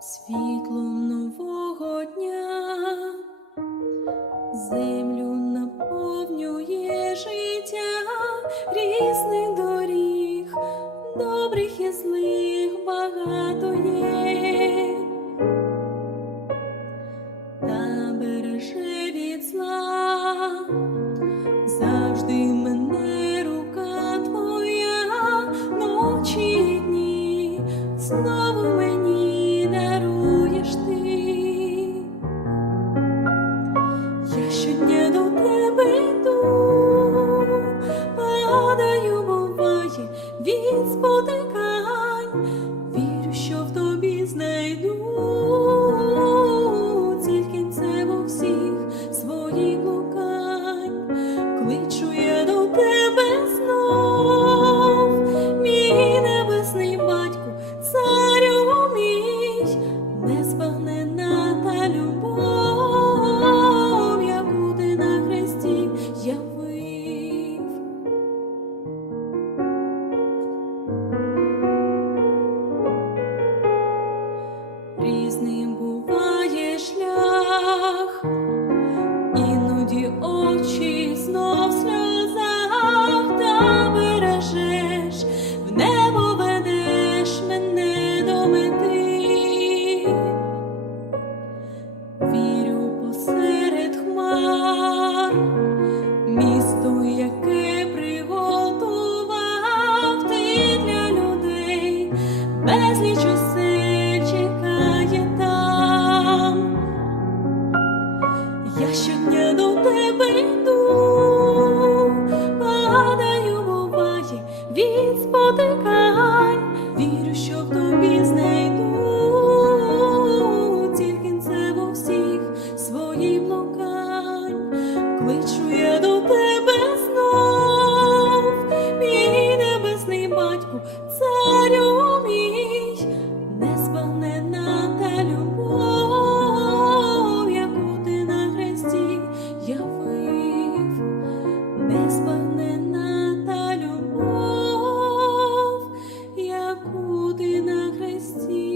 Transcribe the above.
світлом нового дня, землю наповнює життя різних доріг, добрих і злих багато є, та береже від завжди мене рука твоя, ночі дні, знову падаю, буває від спотикань, вірю, що в тобі знайду кличу я до тебе знов, мій небесний батьку, царю мій, незбагненна та любов, яку ти на хресті явив, незбагненна та любов, яку ти на хресті